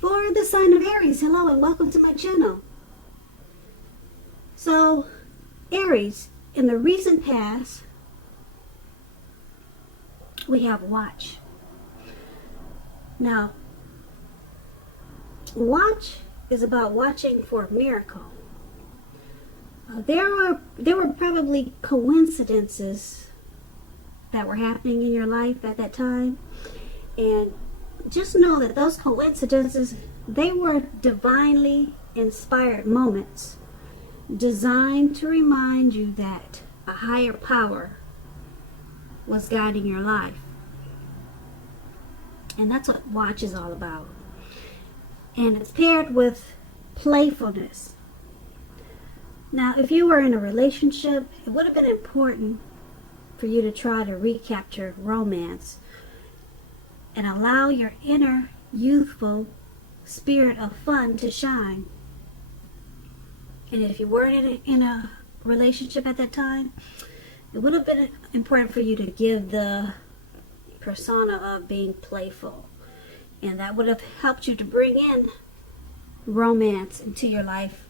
For the sign of Aries, hello and welcome to my channel. So, Aries, in the recent past, we have watch. Now, watch is about watching for a miracle. There were probably coincidences that were happening in your life at that time, and just know that those coincidences, they were divinely inspired moments designed to remind you that a higher power was guiding your life. And that's what watch is all about. And it's paired with playfulness. Now, if you were in a relationship, it would have been important for you to try to recapture romance and allow your inner youthful spirit of fun to shine. And if you weren't in a relationship at that time, it would have been important for you to give the persona of being playful. And that would have helped you to bring in romance into your life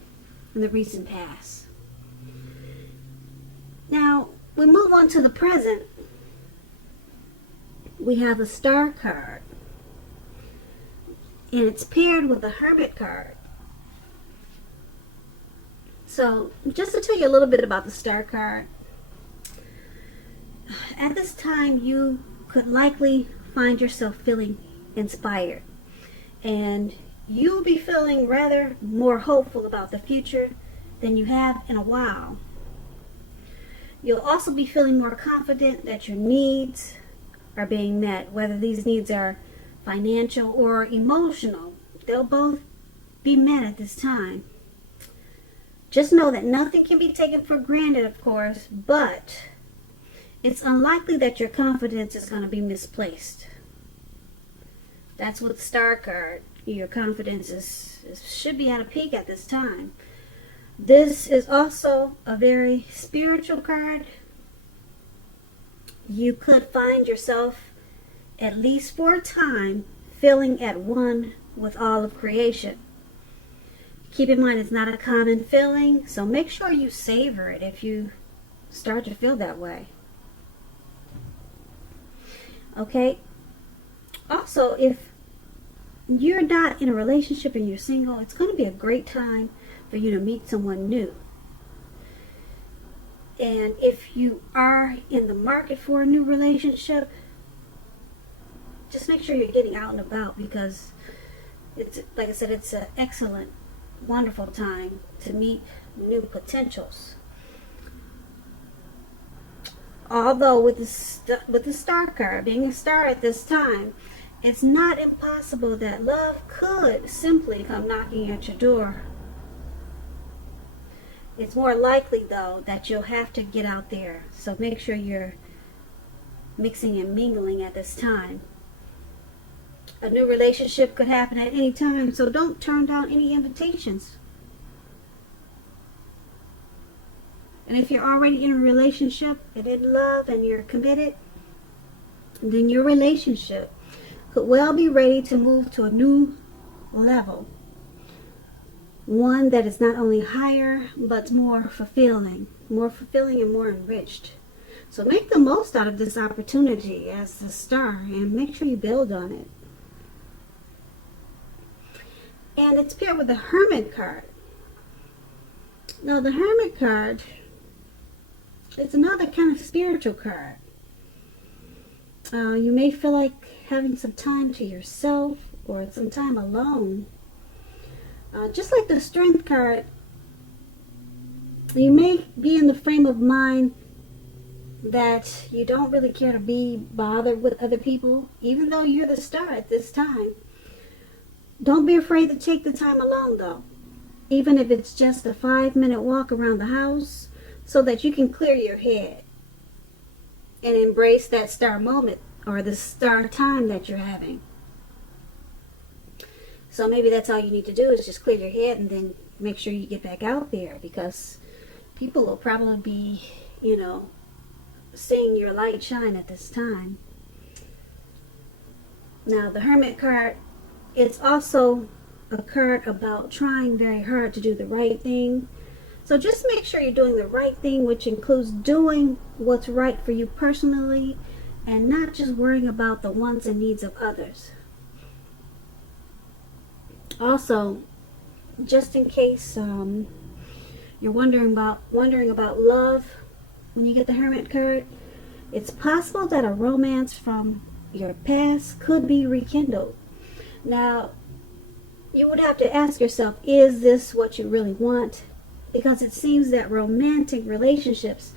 in the recent past. Now, we move on to the present. We have a star card, and it's paired with a hermit card. So, just to tell you a little bit about the star card, at this time you could likely find yourself feeling inspired, and you'll be feeling rather more hopeful about the future than you have in a while. You'll also be feeling more confident that your needs are being met, whether these needs are financial or emotional. They'll both be met at this time. Just know that nothing can be taken for granted, of course, but it's unlikely that your confidence is going to be misplaced. That's what the star card, your confidence should be at a peak at this time. This is also a very spiritual card. You could find yourself, at least for a time, feeling at one with all of creation. Keep in mind, it's not a common feeling, so make sure you savor it if you start to feel that way. Okay? Also, if you're not in a relationship and you're single, it's going to be a great time for you to meet someone new. And if you are in the market for a new relationship, just make sure you're getting out and about, because it's, like I said, it's an excellent, wonderful time to meet new potentials. Although with the star card, being a star at this time, it's not impossible that love could simply come knocking at your door. It's more likely, though, that you'll have to get out there. So make sure you're mixing and mingling at this time. A new relationship could happen at any time, so don't turn down any invitations. And if you're already in a relationship and in love and you're committed, then your relationship could well be ready to move to a new level. One that is not only higher, but more fulfilling and more enriched. So make the most out of this opportunity as the star, and make sure you build on it. And it's paired with the Hermit card. Now, the Hermit card, it's another kind of spiritual card. You may feel like having some time to yourself or some time alone. Just like the Strength card, you may be in the frame of mind that you don't really care to be bothered with other people, even though you're the star at this time. Don't be afraid to take the time alone, though, even if it's just a 5-minute walk around the house, so that you can clear your head and embrace that star moment or the star time that you're having. So maybe that's all you need to do, is just clear your head and then make sure you get back out there, because people will probably be, seeing your light shine at this time. Now, the Hermit card, it's also a card about trying very hard to do the right thing. So just make sure you're doing the right thing, which includes doing what's right for you personally and not just worrying about the wants and needs of others. Also, just in case you're wondering about love, when you get the Hermit card, it's possible that a romance from your past could be rekindled. Now, you would have to ask yourself, is this what you really want? Because it seems that romantic relationships,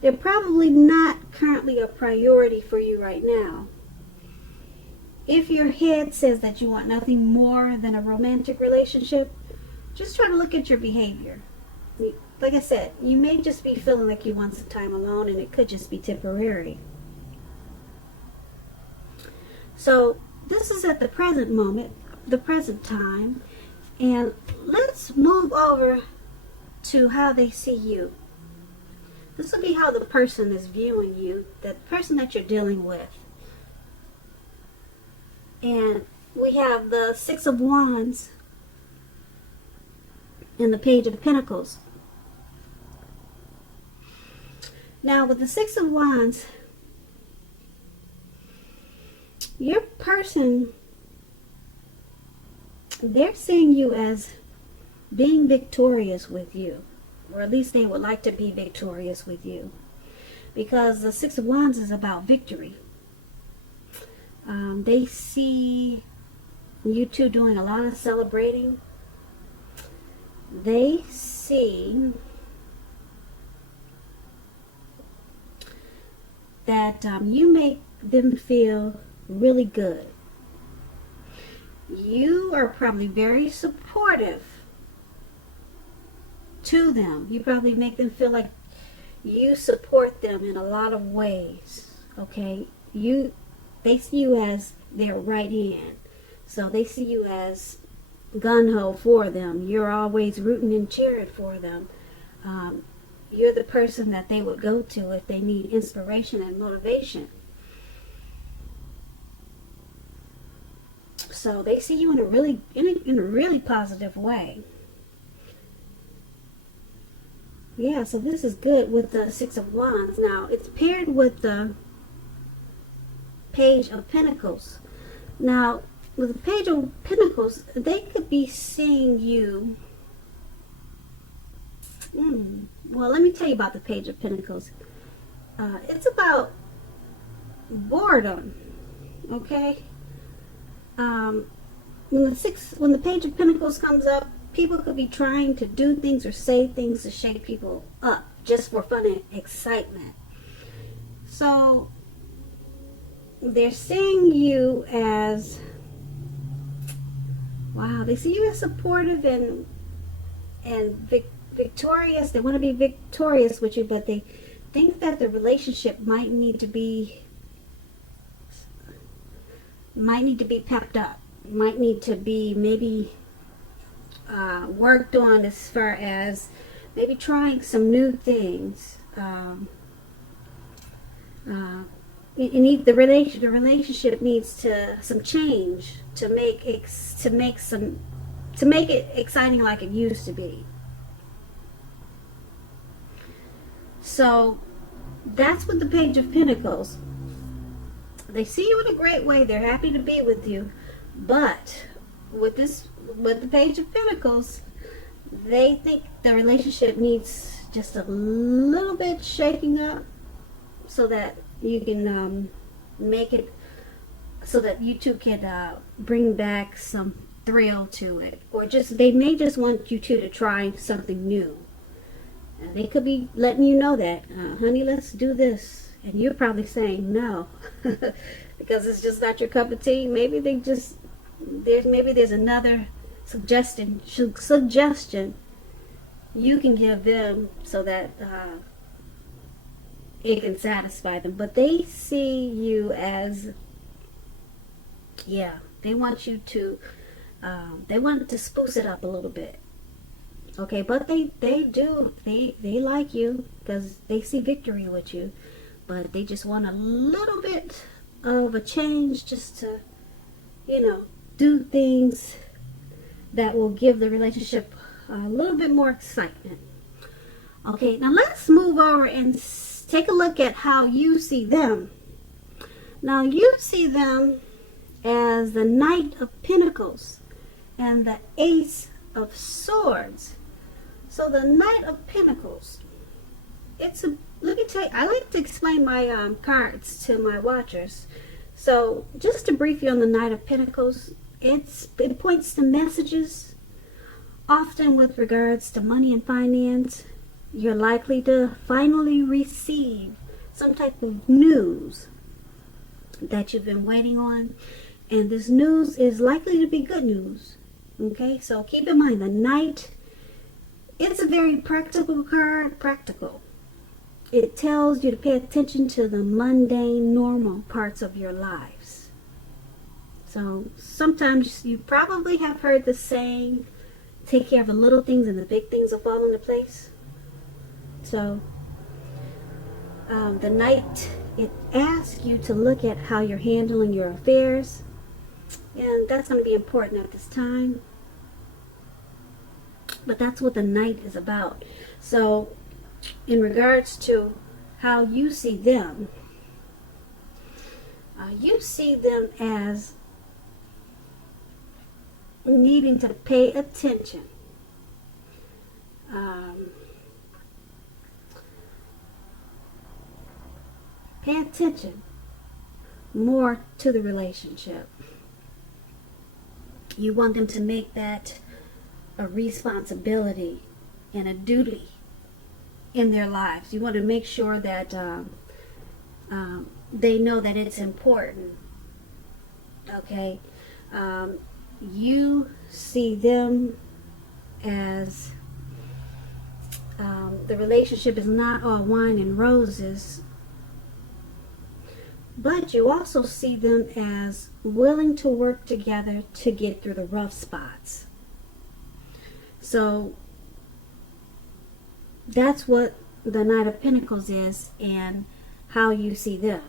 they're probably not currently a priority for you right now. If your head says that you want nothing more than a romantic relationship, just try to look at your behavior. Like I said, you may just be feeling like you want some time alone, and it could just be temporary. So this is at the present moment, the present time, and let's move over to how they see you. This will be how the person is viewing you, the person that you're dealing with. And we have the Six of Wands and the Page of Pentacles. Now with the Six of Wands, your person, they're seeing you as being victorious with you, or at least they would like to be victorious with you, because the Six of Wands is about victory. They see you two doing a lot of celebrating. They see that you make them feel really good. You are probably very supportive to them. You probably make them feel like you support them in a lot of ways. Okay, they see you as their right hand, so they see you as gung-ho for them. You're always rooting and cheering for them. You're the person that they would go to if they need inspiration and motivation. So they see you in a really positive way. Yeah, so this is good with the Six of Wands. Now, it's paired with the Page of Pentacles. Now, with the Page of Pentacles, they could be seeing you. Well, let me tell you about the Page of Pentacles. It's about boredom. Okay. When the Page of Pentacles comes up, people could be trying to do things or say things to shake people up just for fun and excitement. So they're seeing you as, wow, they see you as supportive and victorious. They want to be victorious with you, but they think that the relationship might need to be pepped up, might need to be maybe worked on, as far as maybe trying some new things. The relationship needs some change to make it exciting like it used to be. So that's with the Page of Pentacles. They see you in a great way. They're happy to be with you, but with the Page of Pentacles, they think the relationship needs just a little bit shaking up, so that you can make it so that you two can bring back some thrill to it, or they may just want you two to try something new. And they could be letting you know that, honey, let's do this, and you're probably saying no because it's just not your cup of tea. Maybe there's another suggestion you can give them so that it can satisfy them. But they see you as, they want you to spruce it up a little bit. Okay, but they like you because they see victory with you, but they just want a little bit of a change, just to, do things that will give the relationship a little bit more excitement. Okay, now let's move over and take a look at how you see them. Now you see them as the Knight of Pentacles and the Ace of Swords. So the Knight of Pentacles, let me tell you, I like to explain my cards to my watchers. So just to brief you on the Knight of Pentacles, it points to messages, often with regards to money and finance. You're likely to finally receive some type of news that you've been waiting on, and this news is likely to be good news. Okay, so keep in mind the Knight, it's a very practical card. Practical. It tells you to pay attention to the mundane, normal parts of your lives. So sometimes you probably have heard the saying, take care of the little things and the big things will fall into place. So the Knight, it asks you to look at how you're handling your affairs, and that's going to be important at this time. But that's what the Knight is about. So in regards to how you see them, you see them as needing to pay attention. Pay attention more to the relationship. You want them to make that a responsibility and a duty in their lives. You want to make sure that they know that it's important. Okay, you see them as the relationship is not all wine and roses, but you also see them as willing to work together to get through the rough spots. So that's what the Knight of Pentacles is and how you see them,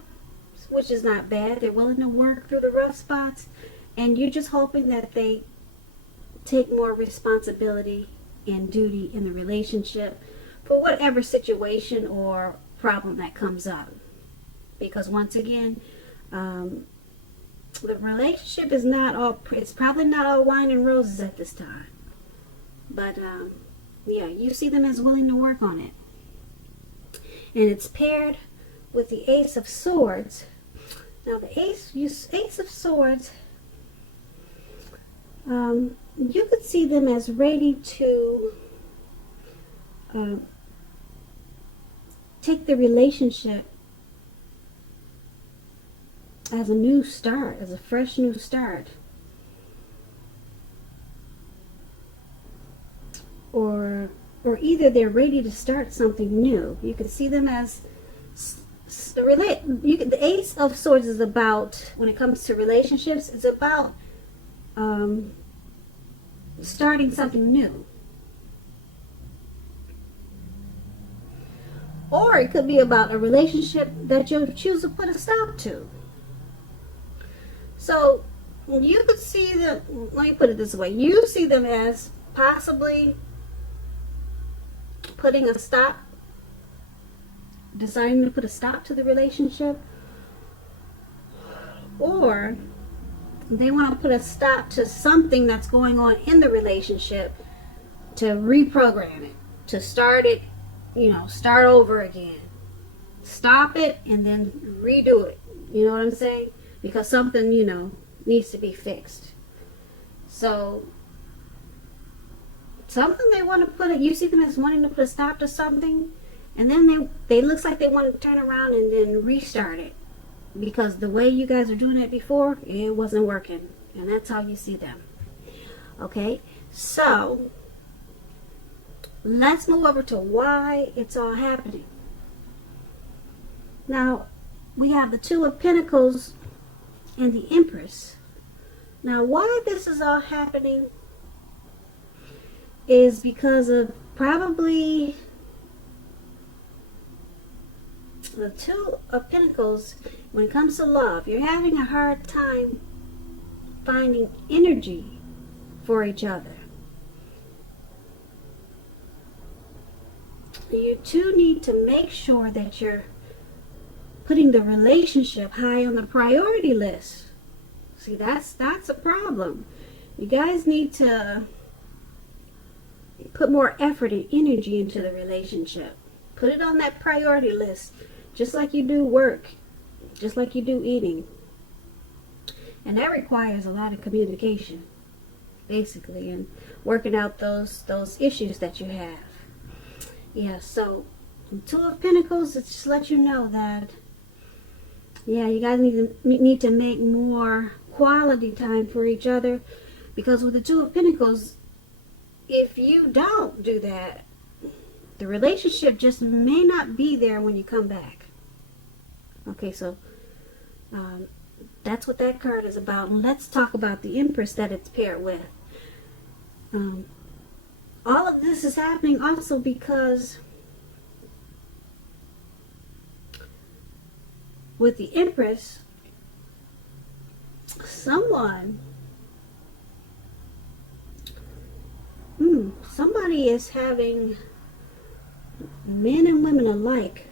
which is not bad. They're willing to work through the rough spots, and you're just hoping that they take more responsibility and duty in the relationship for whatever situation or problem that comes up. Because once again, the relationship is not all, it's probably not all wine and roses at this time. But yeah, you see them as willing to work on it. And it's paired with the Ace of Swords. Now the Ace of Swords, you could see them as ready to take the relationship as a new start, as a fresh new start. Or either they're ready to start something new. You can see them as the Ace of Swords is about, when it comes to relationships, it's about starting something new. Or it could be about a relationship that you choose to put a stop to. So you could see them, let me put it this way, you see them as possibly putting a stop, deciding to put a stop to the relationship, or they want to put a stop to something that's going on in the relationship, to reprogram it, to start it, start over again, stop it and then redo it. You know what I'm saying? Because something, needs to be fixed. So something they want to put it, you see them as wanting to put a stop to something, and then they looks like they want to turn around and then restart it, because the way you guys are doing it before, it wasn't working. And that's how you see them. Okay, so let's move over to why it's all happening. Now we have the Two of Pentacles and the Empress. Now why this is all happening is because of probably the Two of Pentacles. When it comes to love, you're having a hard time finding energy for each other. You two need to make sure that you're putting the relationship high on the priority list. See, that's a problem. You guys need to put more effort and energy into the relationship. Put it on that priority list, just like you do work, just like you do eating. And that requires a lot of communication, basically, and working out those issues that you have. Yeah, so Two of Pentacles, it just lets you know that, yeah, you guys need to make more quality time for each other, because with the Two of Pentacles, if you don't do that, the relationship just may not be there when you come back. Okay, so that's what that card is about. And let's talk about the Empress that it's paired with. All of this is happening also because with the Empress, somebody is having men and women alike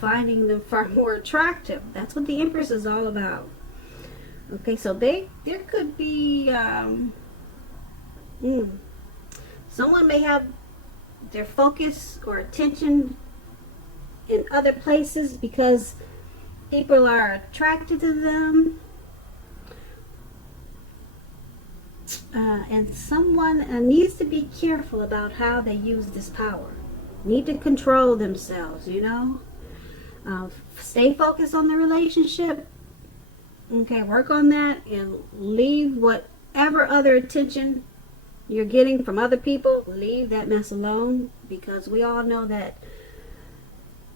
finding them far more attractive. That's what the Empress is all about. Okay, so there could be someone may have their focus or attention in other places because people are attracted to them, and someone needs to be careful about how they use this power. Need to control themselves, you know. Stay focused on the relationship. Okay, work on that and leave whatever other attention you're getting from other people, leave that mess alone, because we all know that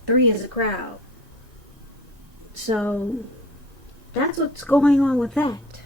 3 is a crowd. So that's what's going on with that.